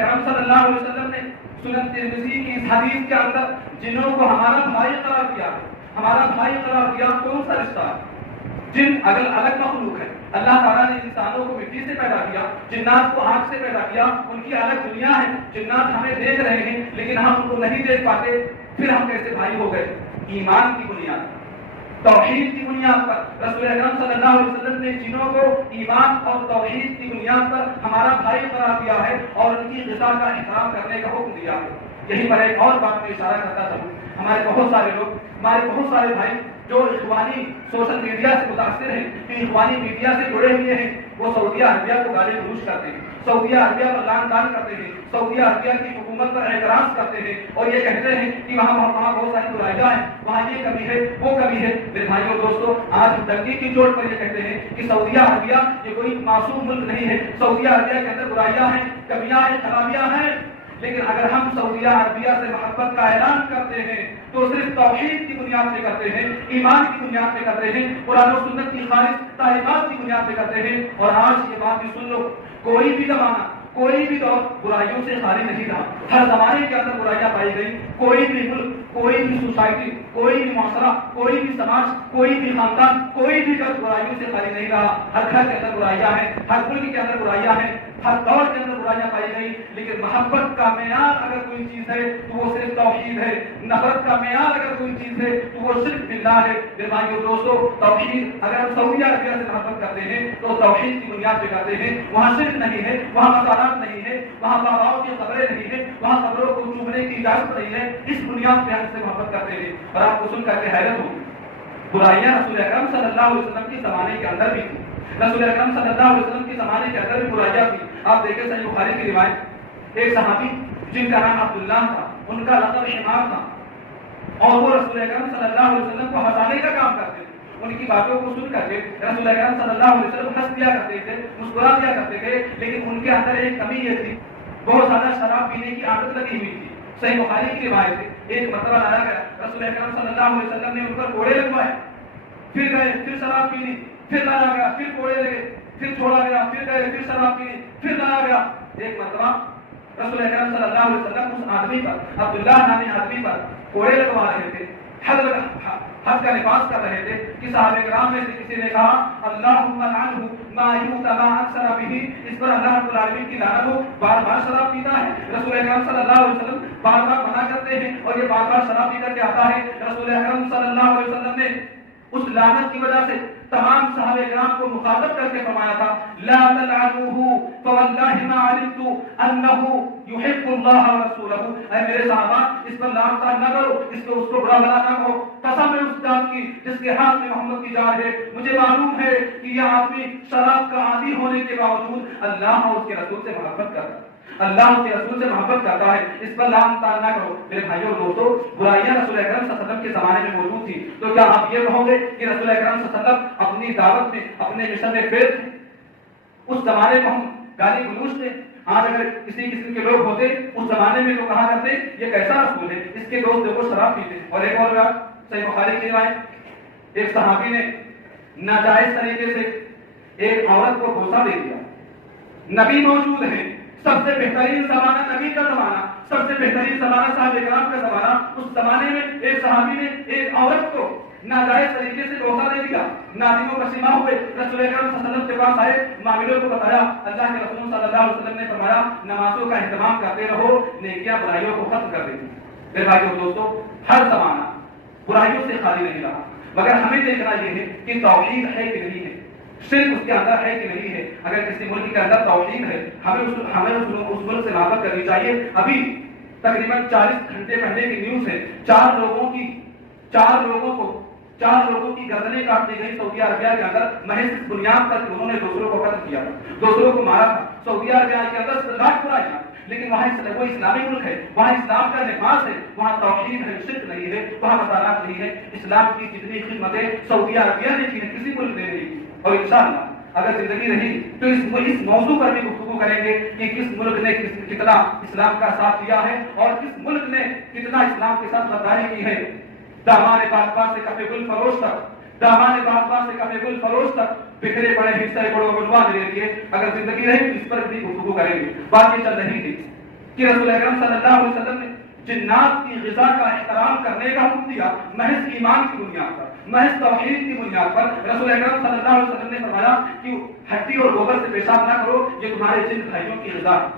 اکرم صلی اللہ علیہ وسلم نے سنن ترمذی کی اس حدیث کے اندر جنوں کو ہمارا بھائی قرار دیا ہے. ہمارا بھائی قرار دیا کون سا رشتہ ہے؟ جن الگ الگ مخلوق ہے. اللہ تعالیٰ نے انسانوں کو مٹی سے پیدا کیا, جنات کو آگ سے پیدا کیا, ان کی الگ دنیا ہے. جنات ہمیں دیکھ رہے ہیں لیکن ہم ان کو نہیں دیکھ پاتے. پھر ہم کیسے بھائی ہو گئے؟ ایمان کی بنیاد, توحید کی بنیاد پر. رسول اکرم صلی اللہ علیہ وسلم نے جنوں کو ایمان اور توحید کی بنیاد پر ہمارا بھائی قرار دیا ہے اور ان کی غذا کا احترام کرنے کا حکم دیا ہے. یہی پر ایک اور بات میں اشارہ کرتا تھا. ہمارے بہت سارے لوگ, ہمارے بہت سارے بھائی جو اخوانی سوشل میڈیا سے متاثر ہیں, اخوانی میڈیا سے جڑے ہوئے ہیں, وہ سعودیہ عربیہ کو گالی گلوچ کرتے ہیں, سعودیہ عربیہ پر لعن طعن کرتے ہیں, سعودیہ عربیہ کی حکومت پر اعتراض کرتے ہیں اور یہ کہتے ہیں کہ وہاں بہت ساری برائیاں ہیں, وہاں یہ کمی ہے, وہ کمی ہے. میرے بھائیوں دوستوں, آج دنگی کی چوٹ پر یہ کہتے ہیں کہ سعودیہ عربیہ یہ کوئی معصوم ملک نہیں ہے. سعودیہ عربیہ کے اندر برائیاں ہیں, کمیاں ہیں, خرابیاں ہیں. لیکن اگر ہم سعودیہ عربیہ سے محبت کا اعلان کرتے ہیں تو صرف توحید کی بنیاد پہ کرتے ہیں, ایمان کی بنیاد پہ کرتے ہیں, قرآن و سنت کی خالص تعلیمات کی بنیاد پہ کرتے ہیں. اور آج یہ بات بھی سن لو, کوئی بھی زمانہ, کوئی بھی دور برائیوں سے خالی نہیں رہا. ہر زمانے کے اندر برائیاں پائی گئی. کوئی بھی ملک, کوئی بھی سوسائٹی, کوئی بھی معاشرہ, کوئی بھی سماج, کوئی بھی خاندان, کوئی بھی گھر برائیوں سے خالی نہیں رہا. ہر گھر کے اندر برائیاں ہیں, ہر ملک کے اندر برائیاں ہیں, ہر دور کے اندر برائیاں پائی گئی. لیکن محبت کا معیار اگر کوئی چیز ہے تو وہ صرف توحید ہے. نفرت کا معیار اگر کوئی چیز ہے تو وہ صرف باللہ ہے. میرے بھائیوں دوستوں, توحید اگر ہم سعودیہ عربیہ سے محبت کرتے ہیں تو توحید کی بنیاد پہ کرتے ہیں. وہاں شرک نہیں ہے, وہاں مسالات نہیں ہے, وہاں باباؤں کی قبریں نہیں ہے, وہاں قبروں کو چومنے کی اجازت نہیں ہے. اس بنیاد پہ ہم سے محبت کرتے ہیں. اور آپ کو سن کر کے حیرت ہوگی, برائیاں رسول اکرم صلی اللہ علیہ وسلم کے زمانے کے اندر بھی تھی. رسول اکرم صلی اللہ علیہ وسلم کے زمانے کے اندر بھی برائیاں تھی. آپ دیکھیں صحیح بخاری کی روایت, ایک صحابی جن کا نام عبداللہ تھا, ان کا لقب حمار تھا, اور وہ رسول اکرم صلی اللہ علیہ وسلم کو ہنسانے کا کام کرتے تھے. ان کی باتوں کو سن کر کے رسول اکرم صلی اللہ علیہ وسلم ہنس دیا کرتے تھے, مسکرا دیا کرتے تھے. لیکن ان کے اندر ایک کمی یہ تھی, بہت زیادہ شراب پینے کی عادت لگی ہوئی تھی. صحیح بخاری کی روایت ہے, ایک مرتبہ لایا گیا, رسول اکرم صلی اللہ علیہ وسلم نے ان پر کوڑے لگوائے, پھر گئے, پھر شراب پی لی, پھر لایا گیا, پھر کوڑے لگے, پھر چھوڑا گیا, پھر گئے, پھر شراب پی لی, پھر لایا گیا. ایک مرتبہ رسول اکرم صلی اللہ علیہ وسلم اس آدمی پر, عبداللہ نامی آدمی پر کوڑے لگوا رہے تھے, حد کا نفاذ کر رہے تھے کہ صحابہ کرام میں سے کسی نے کہا اللہم لعنہ ما یؤتبع اکثر بہ, اس پر اللہ رب العالمین کی لعنت ہو, بار بار شراب پیتا ہے. رسول اکرم صلی اللہ علیہ وسلم بار بار منع کرتے ہیں اور یہ بار بار شراب پی کر کے آتا ہے. رسول اکرم صلی اللہ علیہ وسلم نے اس لعنت کی وجہ سے تمام صحابہ کرام کو مخاطب کر کے فرمایا تھا لا تلعنوه فوالله ما علمت انه يحب الله ورسوله. اے میرے صحابہ, اس پر لعنت نہ کرو, اس کو برا بھلا نہ کہو. قسم ہے اس ذات کی جس کے ہاتھ میں محمد کی جان ہے, مجھے معلوم ہے کہ یہ آدمی شراب کا عادی ہونے کے باوجود اللہ اور اس کے رسول سے محبت کرتا ہے, اللہ کے رسول سے محبت کرتا ہے. اس پر لعنت نہ کرو. میرے بھائیوں دوستوں, برائیاں رسول اکرم صلی اللہ علیہ وسلم کے زمانے میں موجود تھی. تو کیا آپ یہ کہو گے کہ رسول اکرم صلی اللہ علیہ وسلم اپنی دعوت میں, اپنے مشن میں فیل تھے؟ اس زمانے کو ہم گالی گلوچ تھے. آج اگر کسی قسم کے لوگ ہوتے اس زمانے میں, تو کہا کرتے یہ کیسا رسول ہے, اس کے دوست دیکھو شراب پیتے. اور ایک اور بات, صحیح بخاری کی روایت, ایک صحابی نے ناجائز طریقے سے ایک عورت کو بوسہ دے دیا. نبی موجود ہیں, سب سے بہترین زمانہ نبی کا زمانہ, سب سے بہترین زمانہ صحابہ کرام کا زمانہ. اس زمانے میں ایک صحابی نے ایک عورت کو ناجائز طریقے سے بوسہ دے دیا. نادموں کا سما ہوئے رسول اکرم صلی اللہ علیہ وسلم کے پاس آئے, معاملوں کو بتایا. اللہ کے رسول صلی اللہ علیہ وسلم نے فرمایا نمازوں کا اہتمام کرتے رہو, نیکیاں برائیوں کو ختم کر دیتی. میرے بھائیوں دوستوں, ہر زمانہ برائیوں سے خالی نہیں رہا, مگر ہمیں دیکھنا یہ ہے کہ توحید ہے کہ نہیں ہے, شرک اس کے اندر ہے کہ نہیں ہے. اگر کسی ملک کے اندر توحید ہے, ہمیں اس ملک سے محبت کرنی چاہیے. ابھی تقریباً 40 گھنٹے پہلے کی نیوز ہے, 4 لوگوں کی گردنیں کاٹ دی گئی سعودیہ عربیہ کے اندر, محض اس بنیاد پر کہ انہوں نے دوسروں کو قتل کیا, دوسروں کو مارا تھا. سعودیہ عربیہ کے اندر لاکھ برائیاں, لیکن وہاں وہ اسلامی ملک ہے, وہاں اسلام کا نفاذ ہے, وہاں توحید ہے, شرک نہیں ہے, وہاں مسالات نہیں ہے. اسلام کی جتنی خدمتیں سعودیہ عربیہ نے کی ہیں کسی ملک نے نہیں کی. اور انشاءاللہ اگر زندگی رہی تو اس موضوع پر بھی گفتگو کریں گے کہ کس ملک نے کتنا اسلام کا ساتھ دیا ہے اور کس ملک نے کتنا اسلام کے ساتھ غداری کی ہے. دامان باغباں سے کفے گل فروش تک, دامان باغباں سے کفے گل فروش تک بکھرے پڑے حصے بڑوں عنوان دے دیے. اگر زندگی رہی تو اس پر بھی گفتگو کریں گے. بات یہ چل رہی تھی کہ رسول اکرم صلی اللہ علیہ وسلم نے جنات کی غذا کا احترام کرنے کا حکم دیا محض ایمان کی بنیاد پر، محض توحید کی بنیاد پر. رسول اکرم صلی اللہ علیہ وسلم نے فرمایا کہ ہڈی اور گوبر سے پیشاب نہ کرو، یہ تمہارے جن بھائیوں کی غذا ہے.